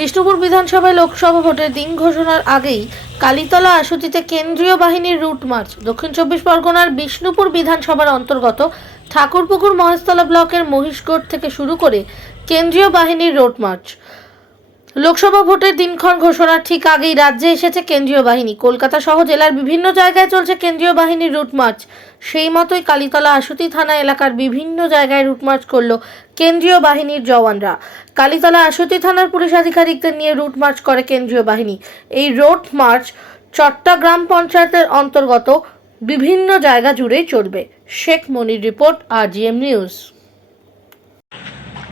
বিষ্ণুপুর বিধানসভায় লোকসভা ভোটের দিন ঘোষণার আগেই কালীতলা আশুতিতে কেন্দ্রীয় বাহিনীর রুট মার্চ। দক্ষিণ চব্বিশ পরগনার বিষ্ণুপুর বিধানসভার অন্তর্গত ঠাকুরপুকুর মহেশতলা ব্লকের মহিষগড় থেকে শুরু করে কেন্দ্রীয় বাহিনীর রুট মার্চ। লোকসভা ভোটের দিনক্ষণ ঘোষণার ঠিক আগেই রাজ্যে এসেছে কেন্দ্রীয় বাহিনী। কলকাতা সহ জেলার বিভিন্ন জায়গায় চলছে কেন্দ্রীয় বাহিনীর রুট মার্চ। সেই মতোই কালীতলা আশুতি থানা এলাকার বিভিন্ন জায়গায় রুট মার্চ করল কেন্দ্রীয় বাহিনীর জওয়ানরা। কালীতলা আশুতি থানার পুলিশ আধিকারিকদের নিয়ে রুট মার্চ করে কেন্দ্রীয় বাহিনী। এই রুট মার্চ চট্টা গ্রাম পঞ্চায়েতের অন্তর্গত বিভিন্ন জায়গা জুড়েই চলবে। শেখ মনির রিপোর্ট, RGM নিউজ।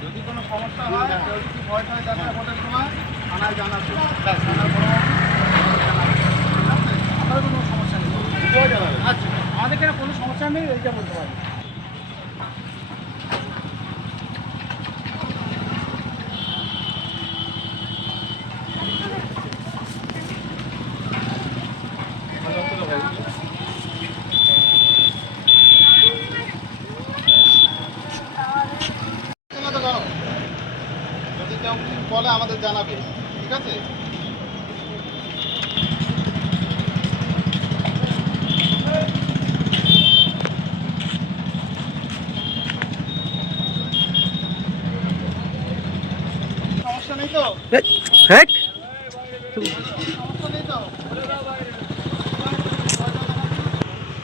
যদি কোনো সমস্যা হয়, কেউ যদি ভয় হয় তাহলে ভোটের সময় থানায় জানাবে। থানার বড় আমাদের কোনো সমস্যা নেই, আচ্ছা আমাদের এখানে কোনো সমস্যা নেই, এইটা বলতে পারি। যদি কেউ বলে আমাদের জানাবে, ঠিক আছে? সমস্যা নেই তো? সমস্যা নেই তো?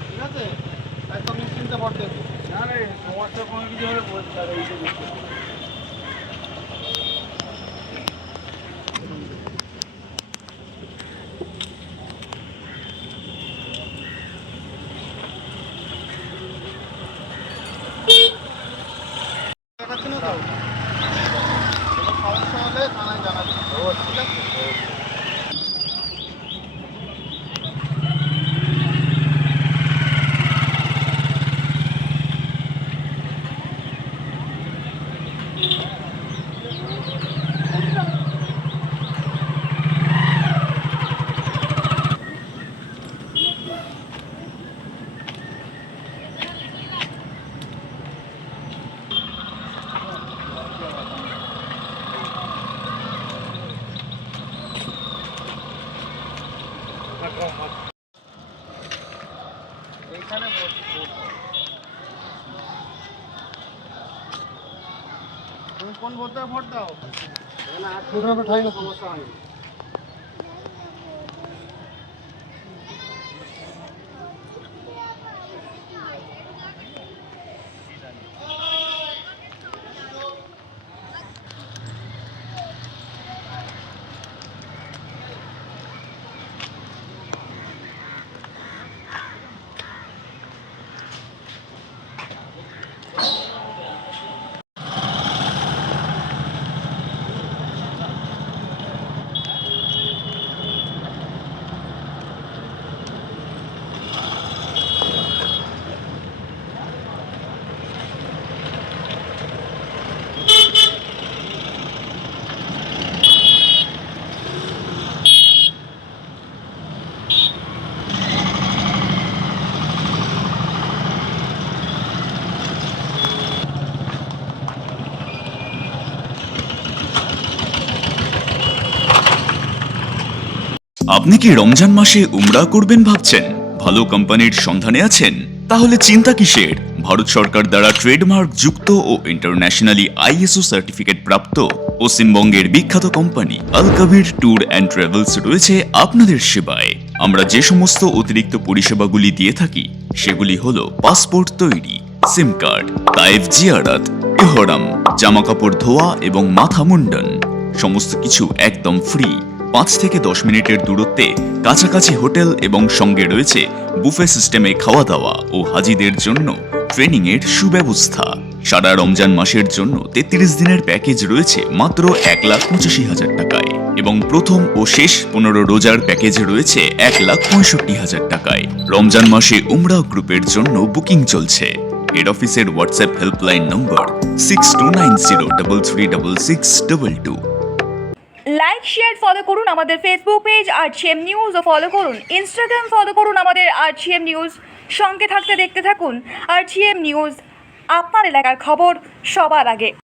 ঠিক আছে, একদম নিশ্চিন্তে ভোট দেবে। না রে, সমস্যা কোনো কিছু হলে বলতে হবে, এই যে দেখতে হবে। দেখাচ্ছি না তো? কোনো সমস্যা হলে থানায় জানাবে, ঠিক আছে? এইখানে ভোট তুমি কোন ভোটে ভোট দাও? সমস্যা হয়নি। আপনি কি রমজান মাসে উমরা করবেন ভাবছেন? ভালো কোম্পানির সন্ধানে আছেন? তাহলে চিন্তা কিসের? ভারত সরকার দ্বারা ট্রেডমার্ক যুক্ত ও ইন্টারন্যাশনালি ISO সার্টিফিকেট প্রাপ্ত পশ্চিমবঙ্গের বিখ্যাত company Al Kabir tour and travels রয়েছে আপনাদের সেবায়। আমরা যে সমস্ত অতিরিক্ত পরিষেবাগুলি দিয়ে থাকি সেগুলি হলো পাসপোর্ট তৈরি, সিম কার্ড, তায়েফ জিয়ারাত, ইহরাম, জামাকাপড় ধোয়া এবং মাথা মুন্ডন, সমস্ত কিছু একদম ফ্রি। 5 থেকে 10 মিনিটের দূরত্বে কাছাকাছি হোটেল এবং সঙ্গে রয়েছে বুফে সিস্টেমে খাওয়া দাওয়া ও হাজিদের জন্য ট্রেনিং এর সুব্যবস্থা। সারা রমজান মাসের জন্য 33 দিনের প্যাকেজ রয়েছে মাত্র 1,85,000 টাকায় এবং প্রথম ও শেষ 15 রোজার প্যাকেজ রয়েছে 1,65,000 টাকায়। রমজান মাসে উমরা গ্রুপের জন্য বুকিং চলছে। হেড অফিসের WhatsApp helpline number 6290336622। Like share follow করুন আমাদের ফেসবুক পেজ RGM নিউজ ও ফলো করুন ইনস্টাগ্রাম ফলো করুন আমাদের RGM নিউজ। সঙ্গে থাকতে দেখতে থাকুন RGM নিউজ, আপনার এলাকার খবর সবার আগে।